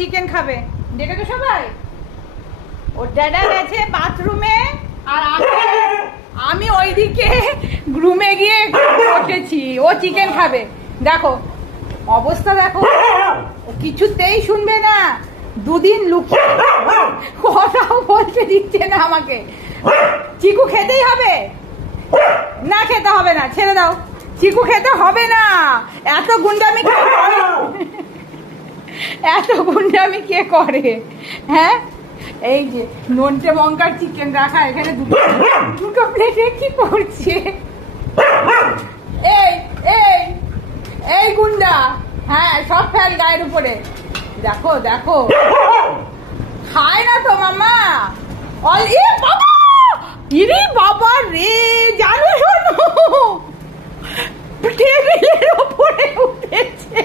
Chicken খাবে। দেখেছো সবাই? ওর ড্যাডা গেছে বাথরুমে আর আমি ওইদিকে রুমে গিয়ে বসেছি। ও চিকেন খাবে। দেখো অবস্থা দেখো, ও কিছুতেই শুনবে না। দুদিন লুকিয়ে কথাও বলতে দিচ্ছে না আমাকে। চিকু খেতেই হবে না? খেতে হবে না, ছেড়ে দাও। চিকু খেতে হবে না। এত গুন্ডামি কে করে? এত গুন্ডামি কে করে? হ্যাঁ, এই যে নন্টে মঙ্কার চিকেন রাখা এখানে দুটো প্লেটে কি করছে? এই এই এই গুন্ডা, হ্যাঁ সব ফেল গায়ের উপরে। দেখো দেখো, খায় না তো মামা। বাবা, ইরে বাবা রে, জানো শোনো, টেবিলের ওপরে উঠেছে।